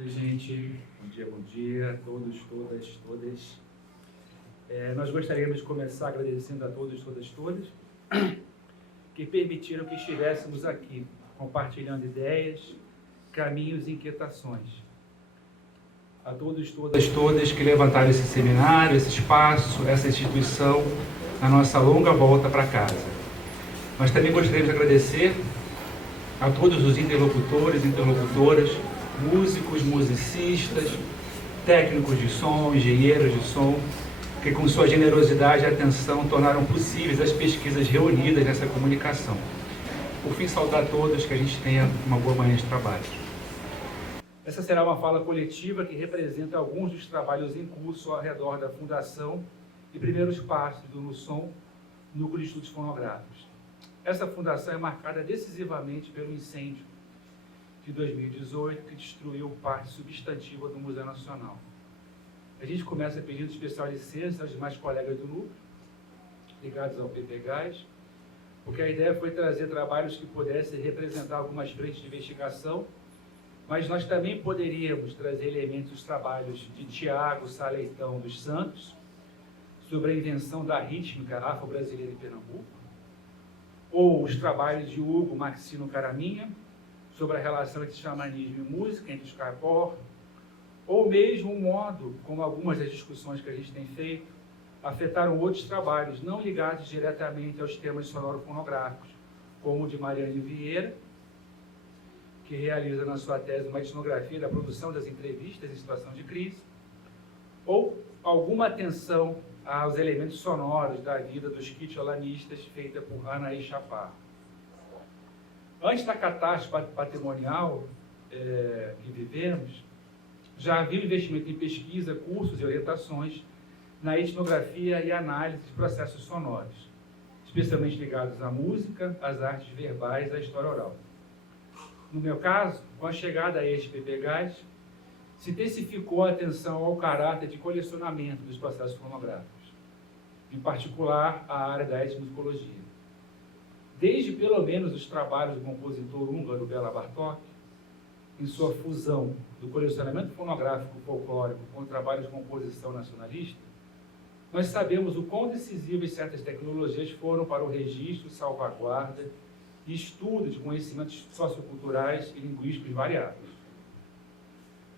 Oi, gente. Bom dia a todos, todas. Nós gostaríamos de começar agradecendo a todos, todas, que permitiram que estivéssemos aqui, compartilhando ideias, caminhos e inquietações. A todos, todas que levantaram esse seminário, esse espaço, essa instituição, na nossa longa volta para casa. Nós também gostaríamos de agradecer a todos os interlocutores, interlocutoras, músicos, musicistas, técnicos de som, engenheiros de som, que com sua generosidade e atenção tornaram possíveis as pesquisas reunidas nessa comunicação. Por fim, saudar a todos, que a gente tenha uma boa manhã de trabalho. Essa será uma fala coletiva que representa alguns dos trabalhos em curso ao redor da fundação e primeiros passos do NUSON, Núcleo de Estudos Fonográficos. Essa fundação é marcada decisivamente pelo incêndio de 2018, que destruiu parte substantiva do Museu Nacional. A gente começa pedindo especial licença aos demais colegas do núcleo, ligados ao PPGás, porque a ideia foi trazer trabalhos que pudessem representar algumas frentes de investigação, mas nós também poderíamos trazer elementos dos trabalhos de Tiago Saleitão dos Santos, sobre a invenção da rítmica afro-brasileira em Pernambuco, ou os trabalhos de Hugo Maxino Caraminha, sobre a relação entre xamanismo e música, entre os caipor, ou mesmo o modo como algumas das discussões que a gente tem feito afetaram outros trabalhos não ligados diretamente aos temas sonoro-fonográficos, como o de Mariane Vieira, que realiza na sua tese uma etnografia da produção das entrevistas em situação de crise, ou alguma atenção aos elementos sonoros da vida dos quicholanistas, feita por Anaí Chaparro. Antes da catástrofe patrimonial que vivemos, já havia investimento em pesquisa, cursos e orientações na etnografia e análise de processos sonoros, especialmente ligados à música, às artes verbais e à história oral. No meu caso, com a chegada a este PPGás, se intensificou a atenção ao caráter de colecionamento dos processos fonográficos, em particular a área da etnomusicologia. Desde pelo menos os trabalhos do compositor húngaro Béla Bartók, em sua fusão do colecionamento fonográfico folclórico com o trabalho de composição nacionalista, nós sabemos o quão decisivas certas tecnologias foram para o registro, salvaguarda e estudo de conhecimentos socioculturais e linguísticos variados.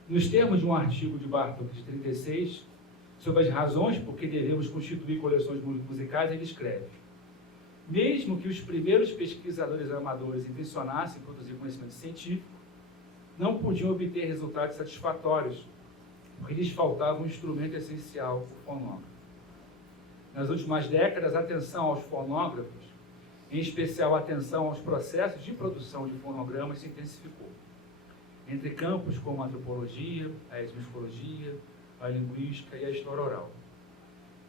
Nos termos de um artigo de Bartók de 36, sobre as razões por que devemos constituir coleções musicais, ele escreve: mesmo que os primeiros pesquisadores amadores intencionassem produzir conhecimento científico, não podiam obter resultados satisfatórios, porque lhes faltava um instrumento essencial, o fonógrafo. Nas últimas décadas, a atenção aos fonógrafos, em especial a atenção aos processos de produção de fonogramas, se intensificou, entre campos como a antropologia, a etnomusicologia, a linguística e a história oral.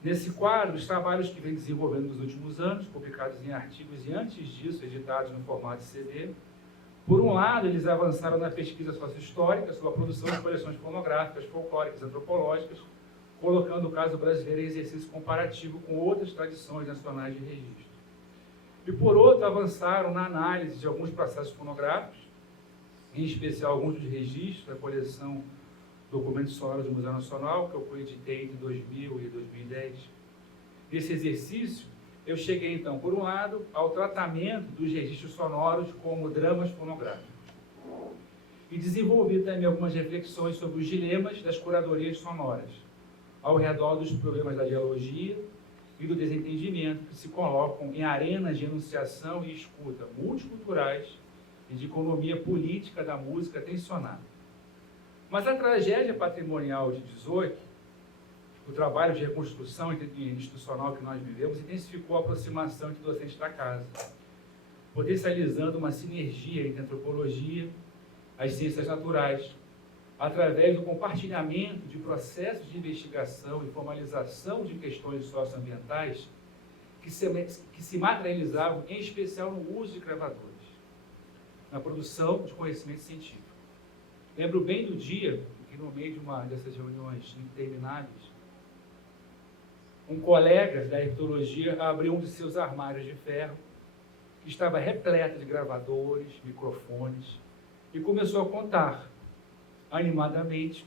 Nesse quadro, os trabalhos que vem desenvolvendo nos últimos anos, publicados em artigos e antes disso editados no formato de CD, por um lado, eles avançaram na pesquisa sociohistórica sobre a produção de coleções fonográficas, folclóricas, antropológicas, colocando o caso brasileiro em exercício comparativo com outras tradições nacionais de registro. E por outro, avançaram na análise de alguns processos fonográficos, em especial alguns dos registros da coleção Documentos Sonoros do Museu Nacional, que eu coeditei em 2000 e 2010. Nesse exercício, eu cheguei, então, por um lado, ao tratamento dos registros sonoros como dramas fonográficos. E desenvolvi também algumas reflexões sobre os dilemas das curadorias sonoras, ao redor dos problemas da dialogia e do desentendimento que se colocam em arenas de enunciação e escuta multiculturais e de economia política da música tensionada. Mas a tragédia patrimonial de 18, o trabalho de reconstrução institucional que nós vivemos, intensificou a aproximação entre docentes da casa, potencializando uma sinergia entre a antropologia, as ciências naturais, através do compartilhamento de processos de investigação e formalização de questões socioambientais que se materializavam, em especial, no uso de gravadores, na produção de conhecimento científico. Lembro bem do dia que, no meio de uma dessas reuniões intermináveis, um colega da herpetologia abriu um de seus armários de ferro, que estava repleto de gravadores, microfones, e começou a contar animadamente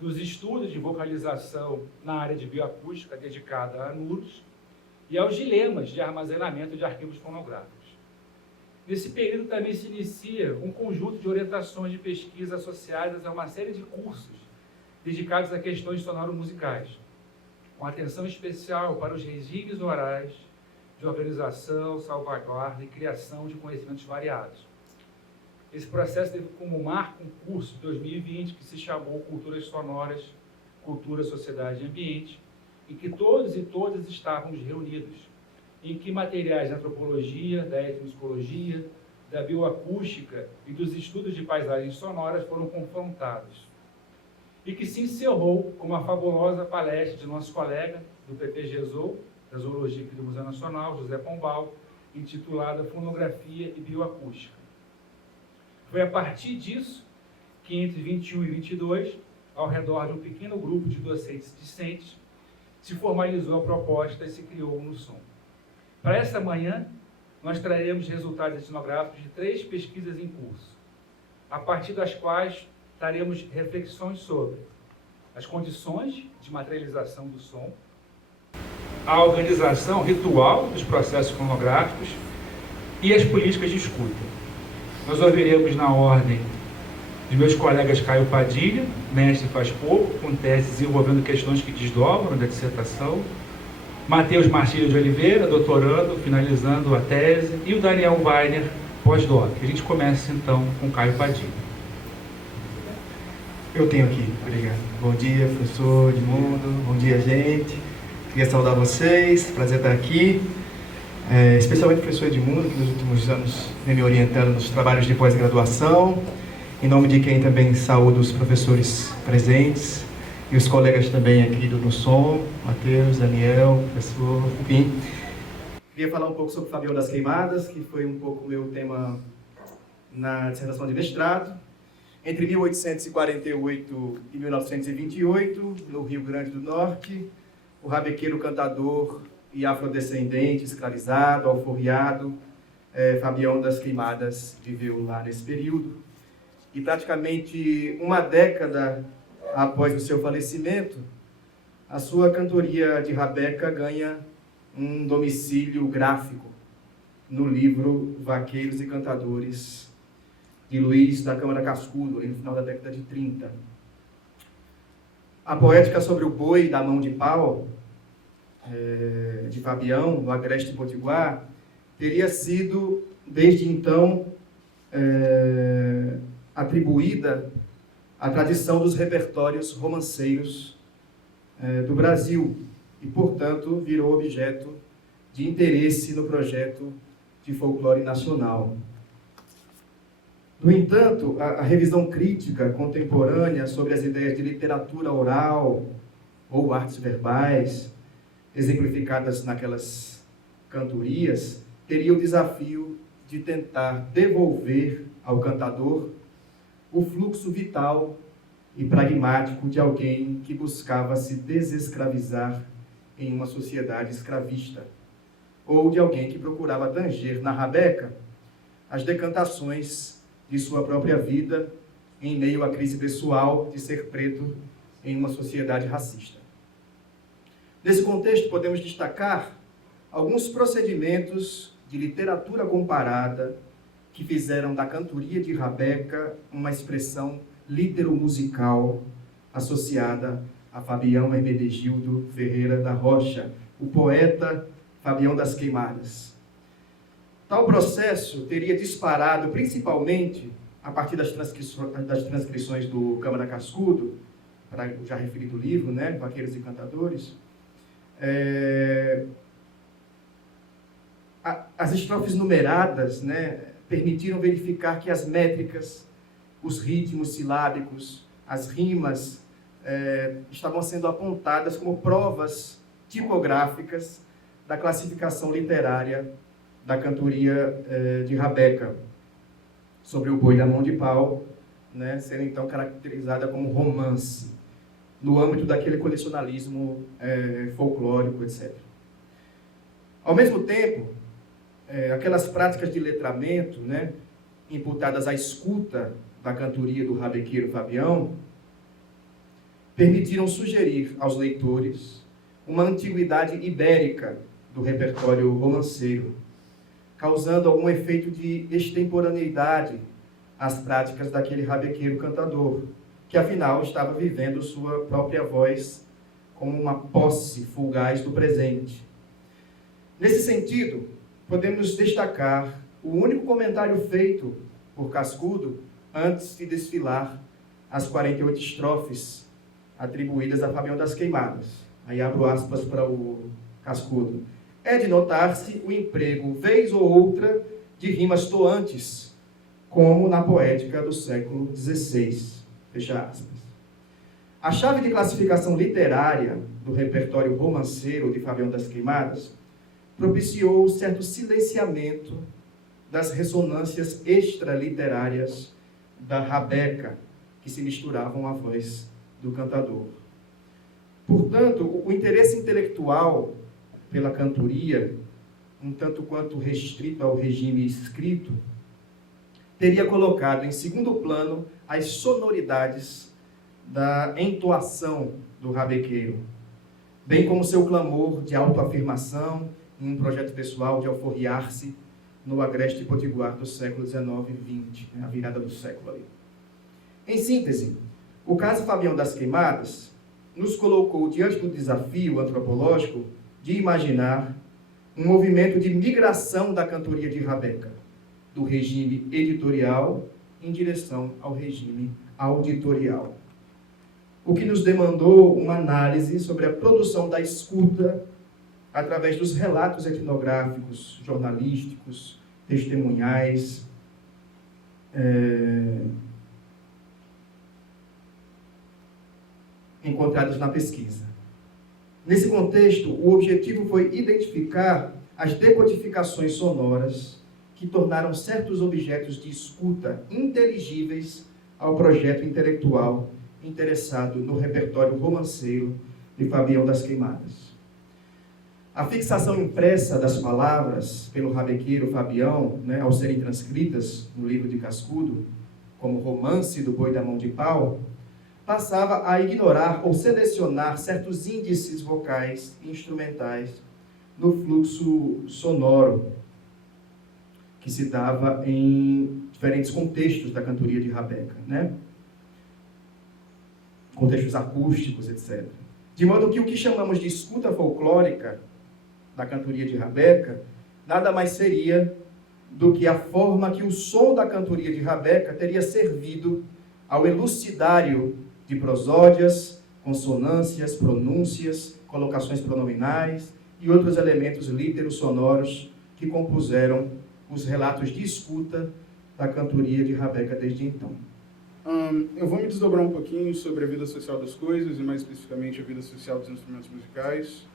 dos estudos de vocalização na área de bioacústica dedicada a anuros e aos dilemas de armazenamento de arquivos fonográficos. Nesse período também se inicia um conjunto de orientações de pesquisa associadas a uma série de cursos dedicados a questões sonoro-musicais, com atenção especial para os regimes orais de organização, salvaguarda e criação de conhecimentos variados. Esse processo teve como marco um curso de 2020 que se chamou Culturas Sonoras, Cultura, Sociedade e Ambiente, em que todos e todas estávamos reunidos, em que materiais da antropologia, da etnomusicologia, da bioacústica e dos estudos de paisagens sonoras foram confrontados. E que se encerrou com uma fabulosa palestra de nosso colega do PPGZOU, da Zoologia aqui do Museu Nacional, José Pombal, intitulada Fonografia e Bioacústica. Foi a partir disso que, entre 21 e 22, ao redor de um pequeno grupo de docentes discentes, se formalizou a proposta e se criou o NUSOM. Para esta manhã, nós traremos resultados etnográficos de 3 pesquisas em curso, a partir das quais traremos reflexões sobre as condições de materialização do som, a organização ritual dos processos fonográficos e as políticas de escuta. Nós ouviremos na ordem de meus colegas Caio Padilha, mestre faz pouco, com tese desenvolvendo questões que desdobram da dissertação, Matheus Marcílio de Oliveira, doutorando, finalizando a tese, e o Daniel Weiner, pós-doc. A gente começa então com Caio Padilha. Eu tenho aqui, obrigado. Bom dia, professor Edmundo, bom dia, gente. Queria saudar vocês, prazer estar aqui. Especialmente o professor Edmundo, que nos últimos anos vem me orientando nos trabalhos de pós-graduação, em nome de quem também saúdo os professores presentes e os colegas também aqui do NUSOM, Matheus, Daniel, professor, enfim. Queria falar um pouco sobre Fabião das Queimadas, que foi um pouco o meu tema na dissertação de mestrado. Entre 1848 e 1928, no Rio Grande do Norte, o rabequeiro cantador e afrodescendente, escravizado, alforriado, Fabião das Queimadas viveu lá nesse período. E praticamente uma década após o seu falecimento, a sua cantoria de rabeca ganha um domicílio gráfico no livro Vaqueiros e Cantadores, de Luiz da Câmara Cascudo, no final da década de 30. A poética sobre o boi da mão de pau, de Fabião, no Agreste Potiguar, teria sido, desde então, atribuída à tradição dos repertórios romanceiros do Brasil e, portanto, virou objeto de interesse no projeto de folclore nacional. No entanto, a revisão crítica contemporânea sobre as ideias de literatura oral ou artes verbais, exemplificadas naquelas cantorias, teria o desafio de tentar devolver ao cantador o fluxo vital e pragmático de alguém que buscava se desescravizar em uma sociedade escravista, ou de alguém que procurava tanger na rabeca as decantações de sua própria vida em meio à crise pessoal de ser preto em uma sociedade racista. Nesse contexto, podemos destacar alguns procedimentos de literatura comparada que fizeram da cantoria de rabeca uma expressão litero-musical associada a Fabião Hermenegildo Ferreira da Rocha, o poeta Fabião das Queimadas. Tal processo teria disparado principalmente a partir das transcrições do Câmara Cascudo, para o já referido livro, né, Vaqueiros e Cantadores. As estrofes numeradas, né, permitiram verificar que as métricas, os ritmos silábicos, as rimas estavam sendo apontadas como provas tipográficas da classificação literária da cantoria de rabeca, sobre o boi da mão de pau, né, sendo então caracterizada como romance, no âmbito daquele colecionalismo folclórico, etc. Ao mesmo tempo, aquelas práticas de letramento, né, imputadas à escuta da cantoria do rabequeiro Fabião permitiram sugerir aos leitores uma antiguidade ibérica do repertório romanceiro, causando algum efeito de extemporaneidade às práticas daquele rabequeiro cantador, que afinal estava vivendo sua própria voz como uma posse fugaz do presente. Nesse sentido, podemos destacar o único comentário feito por Cascudo antes de desfilar as 48 estrofes atribuídas a Fabião das Queimadas. Aí abro aspas para o Cascudo. É de notar-se o emprego, vez ou outra, de rimas toantes, como na poética do século XVI. Fecha aspas. A chave de classificação literária do repertório romanceiro de Fabião das Queimadas propiciou certo silenciamento das ressonâncias extraliterárias da rabeca, que se misturavam à voz do cantador. Portanto, o interesse intelectual pela cantoria, um tanto quanto restrito ao regime escrito, teria colocado em segundo plano as sonoridades da entoação do rabequeiro, bem como seu clamor de autoafirmação em um projeto pessoal de alforriar-se no agreste potiguar do século XIX e XX, a virada do século ali. Em síntese, o caso Fabião das Queimadas nos colocou diante do desafio antropológico de imaginar um movimento de migração da cantoria de rabeca, do regime editorial em direção ao regime auditorial. O que nos demandou uma análise sobre a produção da escuta através dos relatos etnográficos, jornalísticos, testemunhais, encontrados na pesquisa. Nesse contexto, o objetivo foi identificar as decodificações sonoras que tornaram certos objetos de escuta inteligíveis ao projeto intelectual interessado no repertório romanceiro de Fabião das Queimadas. A fixação impressa das palavras pelo rabequeiro Fabião, ao serem transcritas no livro de Cascudo, como romance do boi da mão de pau, passava a ignorar ou selecionar certos índices vocais e instrumentais no fluxo sonoro que se dava em diferentes contextos da cantoria de rabeca, contextos acústicos, etc. De modo que o que chamamos de escuta folclórica da cantoria de rabeca nada mais seria do que a forma que o som da cantoria de rabeca teria servido ao elucidário de prosódias, consonâncias, pronúncias, colocações pronominais e outros elementos líteros sonoros que compuseram os relatos de escuta da cantoria de rabeca desde então. Eu vou me desdobrar um pouquinho sobre a vida social das coisas e mais especificamente a vida social dos instrumentos musicais,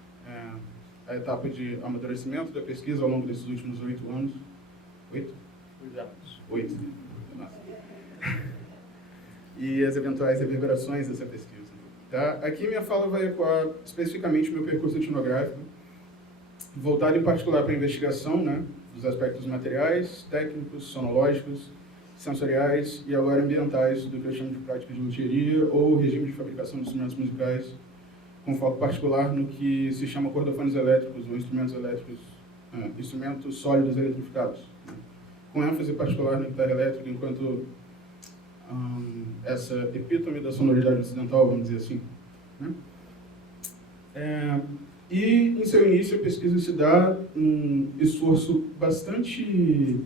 a etapa de amadurecimento da pesquisa ao longo desses últimos 8 anos. 8? 8 anos. 8. E as eventuais reverberações dessa pesquisa. Tá? Aqui minha fala vai ecoar especificamente o meu percurso etnográfico, voltado em particular para a investigação, dos aspectos materiais, técnicos, sonológicos, sensoriais e agora ambientais do que eu chamo de prática de luthieria ou regime de fabricação de instrumentos musicais, com foco particular no que se chama cordofones elétricos ou instrumentos elétricos, instrumentos sólidos eletrificados, com ênfase particular na guitarra elétrica enquanto essa epítome da sonoridade ocidental, vamos dizer assim. E, em seu início, a pesquisa se dá um esforço bastante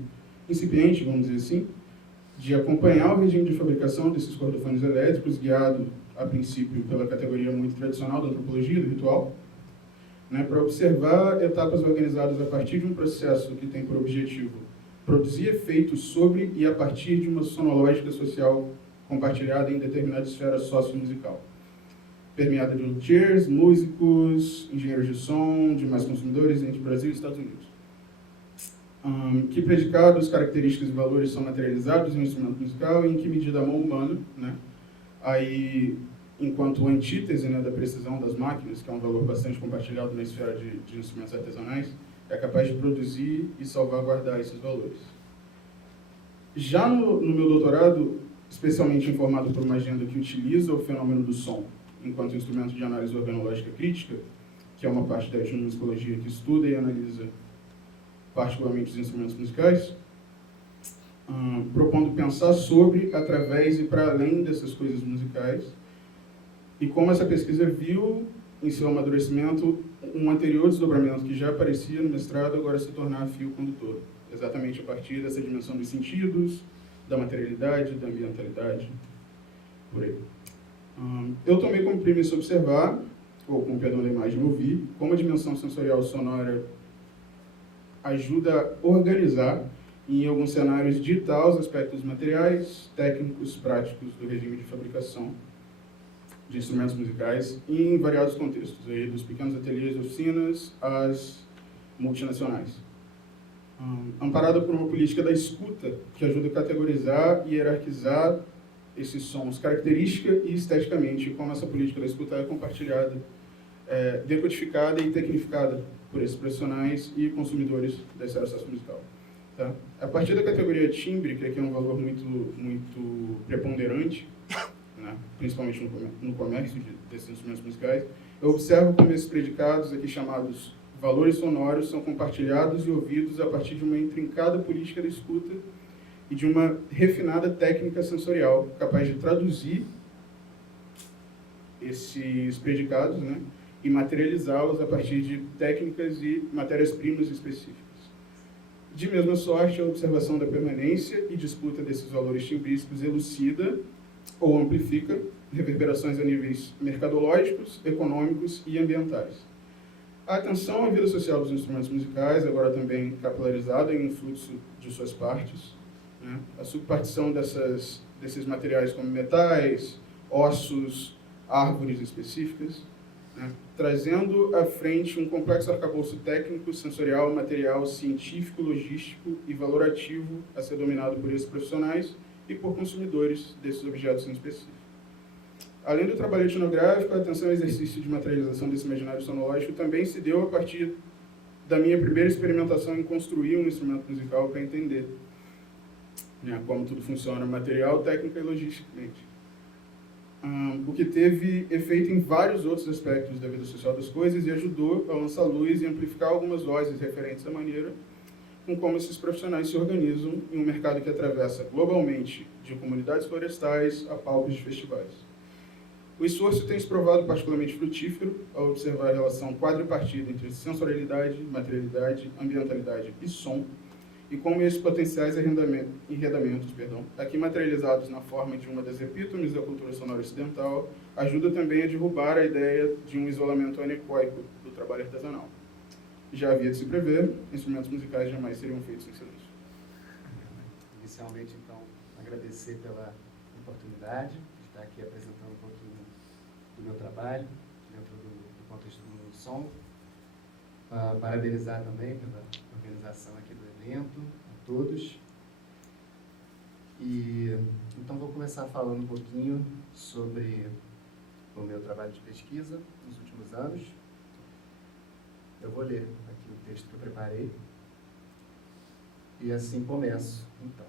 incipiente, vamos dizer assim, de acompanhar o regime de fabricação desses cordofones elétricos, guiado, a princípio, pela categoria muito tradicional da antropologia, do ritual, para observar etapas organizadas a partir de um processo que tem por objetivo produzir efeitos sobre e a partir de uma sonológica social compartilhada em determinada esfera sociomusical, permeada de luthiers, músicos, engenheiros de som, demais consumidores entre Brasil e Estados Unidos. Que predicados, características e valores são materializados em um instrumento musical e em que medida a mão humana, aí, enquanto antítese da precisão das máquinas, que é um valor bastante compartilhado na esfera de instrumentos artesanais, é capaz de produzir e salvaguardar esses valores. Já no meu doutorado, especialmente informado por uma agenda que utiliza o fenômeno do som enquanto instrumento de análise organológica crítica, que é uma parte da etnomusicologia que estuda e analisa particularmente os instrumentos musicais, propondo pensar sobre, através e para além dessas coisas musicais, e como essa pesquisa viu em seu amadurecimento um anterior desdobramento que já aparecia no mestrado agora se tornar fio condutor, exatamente a partir dessa dimensão dos sentidos, da materialidade, da ambientalidade, por aí. Eu tomei como premissa observar, ou com perdão da imagem ouvir, como a dimensão sensorial sonora ajuda a organizar, em alguns cenários, digitar os aspectos materiais, técnicos, práticos do regime de fabricação de instrumentos musicais em variados contextos, aí dos pequenos ateliês e oficinas às multinacionais. Amparada por uma política da escuta, que ajuda a categorizar e hierarquizar esses sons, característica e esteticamente, como essa política da escuta é compartilhada, decodificada e tecnificada por esses profissionais e consumidores desse acesso musical. Tá? A partir da categoria timbre, que aqui é um valor muito preponderante, né, principalmente no comércio desses instrumentos musicais, eu observo como esses predicados, aqui chamados valores sonoros, são compartilhados e ouvidos a partir de uma intrincada política da escuta e de uma refinada técnica sensorial, capaz de traduzir esses predicados, né, e materializá-los a partir de técnicas e matérias-primas específicas. De mesma sorte, a observação da permanência e disputa desses valores timbrísticos elucida ou amplifica reverberações a níveis mercadológicos, econômicos e ambientais. A atenção à vida social dos instrumentos musicais, agora também capilarizada em um fluxo de suas partes, né? A subpartição desses materiais como metais, ossos, árvores específicas, né? Trazendo à frente um complexo arcabouço técnico, sensorial, material, científico, logístico e valorativo a ser dominado por esses profissionais e por consumidores desses objetos em específico. Além do trabalho etnográfico, a atenção ao exercício de materialização desse imaginário sonológico também se deu a partir da minha primeira experimentação em construir um instrumento musical para entender, né, como tudo funciona material, técnica e logisticamente. O que teve efeito em vários outros aspectos da vida social das coisas e ajudou a lançar luz e amplificar algumas vozes referentes à maneira com como esses profissionais se organizam em um mercado que atravessa globalmente de comunidades florestais a palcos de festivais. O esforço tem se provado particularmente frutífero ao observar a relação quadripartida entre sensorialidade, materialidade, ambientalidade e som, e como esses potenciais enredamentos, aqui materializados na forma de uma das epítomes da cultura sonora ocidental, ajuda também a derrubar a ideia de um isolamento anecoico do trabalho artesanal. Já havia de se prever, instrumentos musicais jamais seriam feitos em silêncio. Inicialmente, então, agradecer pela oportunidade de estar aqui apresentando um pouquinho do meu trabalho, dentro do contexto do mundo do som. Parabenizar também pela organização aqui do evento, a todos. E, então, vou começar falando um pouquinho sobre o meu trabalho de pesquisa nos últimos anos. Eu vou ler aqui o texto que eu preparei. E assim começo, então.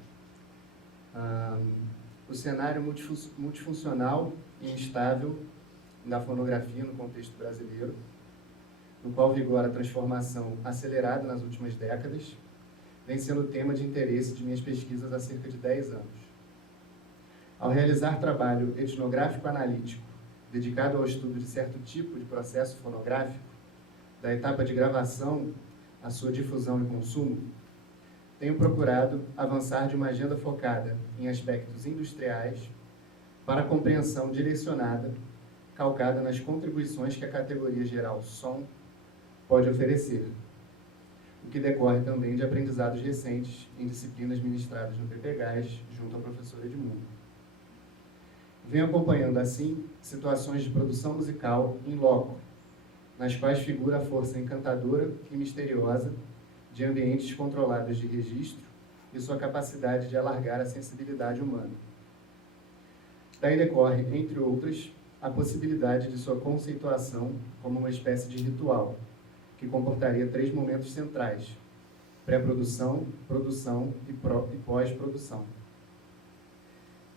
O cenário multifuncional e instável da fonografia no contexto brasileiro, no qual vigora a transformação acelerada nas últimas décadas, vem sendo tema de interesse de minhas pesquisas há cerca de 10 anos. Ao realizar trabalho etnográfico-analítico dedicado ao estudo de certo tipo de processo fonográfico, da etapa de gravação à sua difusão e consumo, tenho procurado avançar de uma agenda focada em aspectos industriais para a compreensão direcionada, calcada nas contribuições que a categoria geral som pode oferecer, o que decorre também de aprendizados recentes em disciplinas ministradas no PPGás, junto à professora Edmundo. Venho acompanhando, assim, situações de produção musical in loco, nas quais figura a força encantadora e misteriosa de ambientes controlados de registro e sua capacidade de alargar a sensibilidade humana. Daí decorre, entre outras, a possibilidade de sua conceituação como uma espécie de ritual, que comportaria 3 momentos centrais: pré-produção, produção e pós-produção.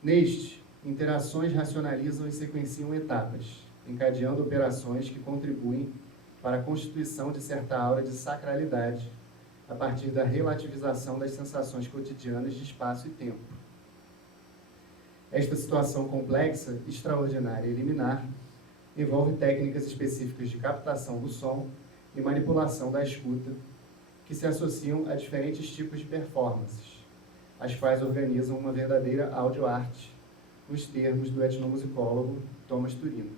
Neste, interações racionalizam e sequenciam etapas, encadeando operações que contribuem para a constituição de certa aura de sacralidade, a partir da relativização das sensações cotidianas de espaço e tempo. Esta situação complexa, extraordinária e liminar envolve técnicas específicas de captação do som e manipulação da escuta, que se associam a diferentes tipos de performances, as quais organizam uma verdadeira audioarte, nos termos do etnomusicólogo Thomas Turino.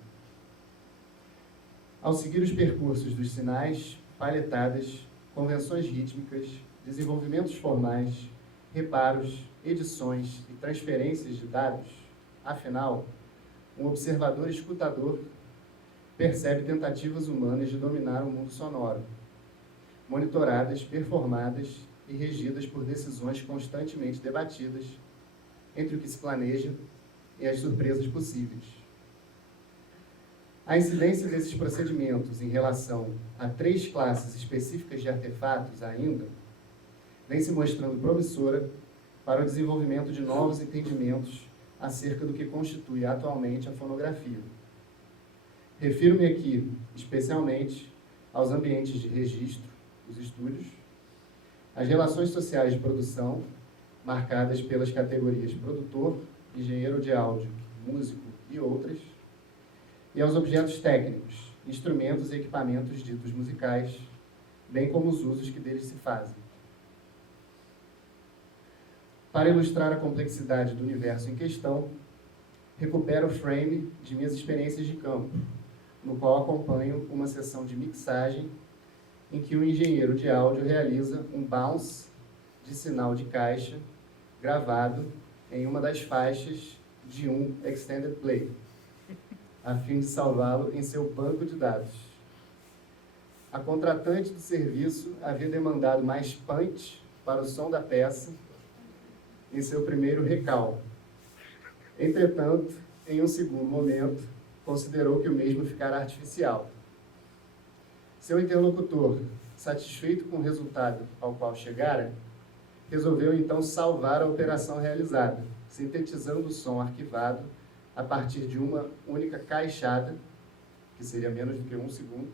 Ao seguir os percursos dos sinais, palhetadas, convenções rítmicas, desenvolvimentos formais, reparos, edições e transferências de dados, afinal, um observador escutador percebe tentativas humanas de dominar o mundo sonoro, monitoradas, performadas e regidas por decisões constantemente debatidas entre o que se planeja e as surpresas possíveis. A incidência desses procedimentos em relação a 3 classes específicas de artefatos ainda vem se mostrando promissora para o desenvolvimento de novos entendimentos acerca do que constitui atualmente a fonografia. Refiro-me aqui, especialmente, aos ambientes de registro, os estúdios, as relações sociais de produção, marcadas pelas categorias produtor, engenheiro de áudio, músico e outras, e aos objetos técnicos, instrumentos e equipamentos ditos musicais, bem como os usos que deles se fazem. Para ilustrar a complexidade do universo em questão, recupero o frame de minhas experiências de campo, no qual acompanho uma sessão de mixagem em que o engenheiro de áudio realiza um bounce de sinal de caixa gravado em uma das faixas de um extended play, a fim de salvá-lo em seu banco de dados. A contratante do serviço havia demandado mais punch para o som da peça em seu primeiro recal. Entretanto, em um segundo momento, considerou que o mesmo ficara artificial. Seu interlocutor, satisfeito com o resultado ao qual chegara, resolveu então salvar a operação realizada, sintetizando o som arquivado a partir de uma única caixada, que seria menos do que 1 segundo,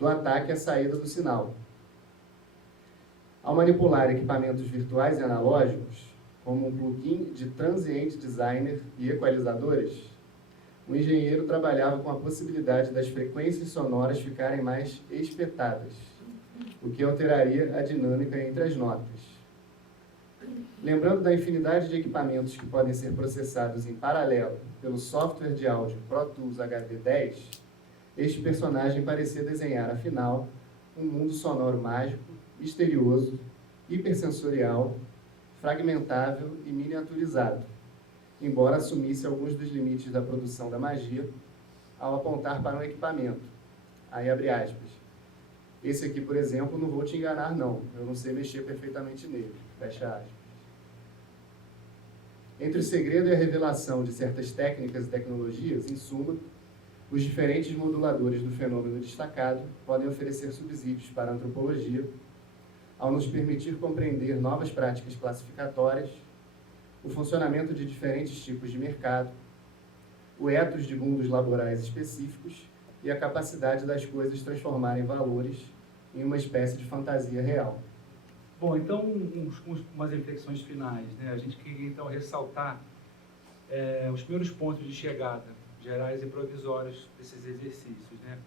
do ataque à saída do sinal. Ao manipular equipamentos virtuais e analógicos, como um plugin de Transient Designer e equalizadores, o engenheiro trabalhava com a possibilidade das frequências sonoras ficarem mais espetadas, o que alteraria a dinâmica entre as notas. Lembrando da infinidade de equipamentos que podem ser processados em paralelo pelo software de áudio Pro Tools HD10, este personagem parecia desenhar, afinal, um mundo sonoro mágico, misterioso, hipersensorial, fragmentável e miniaturizado, embora assumisse alguns dos limites da produção da magia ao apontar para um equipamento. Aí abre aspas. Esse aqui, por exemplo, não vou te enganar não, eu não sei mexer perfeitamente nele. Fecha aspas. Entre o segredo e a revelação de certas técnicas e tecnologias, em suma, os diferentes moduladores do fenômeno destacado podem oferecer subsídios para a antropologia, ao nos permitir compreender novas práticas classificatórias, o funcionamento de diferentes tipos de mercado, o ethos de mundos laborais específicos e a capacidade das coisas transformarem valores em uma espécie de fantasia real. Bom, então, umas reflexões finais, né? A gente queria, então, ressaltar os primeiros pontos de chegada, gerais e provisórios desses exercícios, né?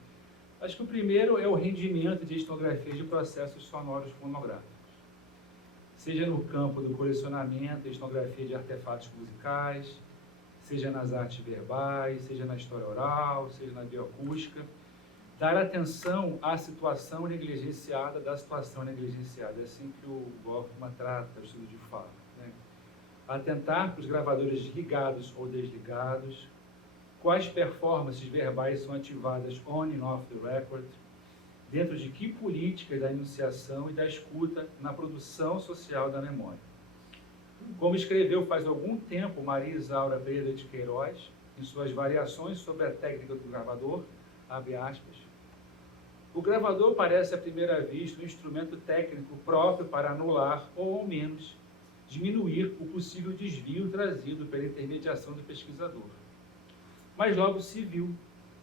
Acho que o primeiro é o rendimento de etnografias de processos sonoros fonográficos. Seja no campo do colecionamento e etnografia de artefatos musicais, seja nas artes verbais, seja na história oral, seja na bioacústica, dar atenção à situação negligenciada da situação negligenciada. É assim que o Goffman trata o estudo de fala, né? Atentar para os gravadores ligados ou desligados, quais performances verbais são ativadas on and off the record, dentro de que políticas da enunciação e da escuta na produção social da memória. Como escreveu faz algum tempo Maria Isaura Pereira de Queiroz, em suas variações sobre a técnica do gravador, abre aspas, o gravador parece à primeira vista um instrumento técnico próprio para anular, ou ao menos, diminuir o possível desvio trazido pela intermediação do pesquisador. Mas logo se viu,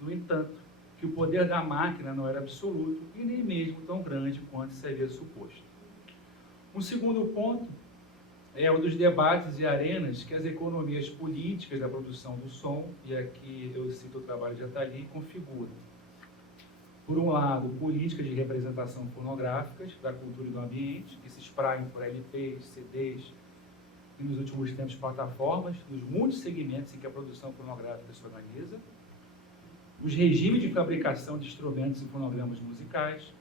no entanto, que o poder da máquina não era absoluto e nem mesmo tão grande quanto se havia suposto. Um segundo ponto é o dos debates e arenas que as economias políticas da produção do som, e aqui eu cito o trabalho de Attali, configuram. Por um lado, políticas de representação fonográficas da cultura e do ambiente, que se espraiam por LPs, CDs e, nos últimos tempos, plataformas, nos muitos segmentos em que a produção fonográfica se organiza, os regimes de fabricação de instrumentos e fonogramas musicais,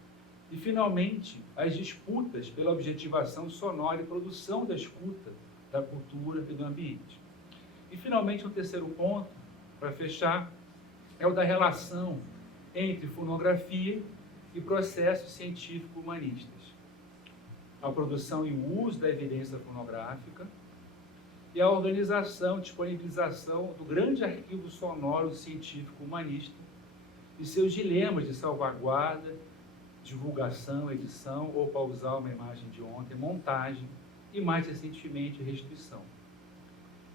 e, finalmente, as disputas pela objetivação sonora e produção da escuta, da cultura e do ambiente. E, finalmente, um terceiro ponto, para fechar, é o da relação entre fonografia e processos científico-humanistas. A produção e o uso da evidência fonográfica e a organização, disponibilização do grande arquivo sonoro científico-humanista e seus dilemas de salvaguarda, divulgação, edição, ou, para usar uma imagem de ontem, montagem e, mais recentemente, restituição.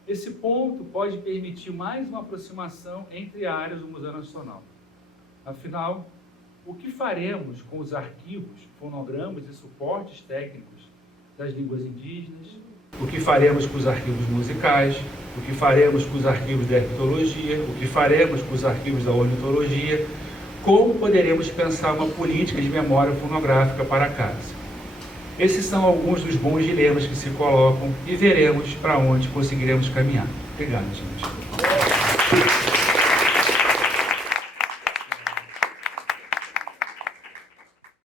Esse ponto pode permitir mais uma aproximação entre áreas do Museu Nacional. Afinal, o que faremos com os arquivos, fonogramas e suportes técnicos das línguas indígenas? O que faremos com os arquivos musicais? O que faremos com os arquivos da herpetologia? O que faremos com os arquivos da ornitologia? Como poderemos pensar uma política de memória fonográfica para casa? Esses são alguns dos bons dilemas que se colocam e veremos para onde conseguiremos caminhar. Obrigado, gente.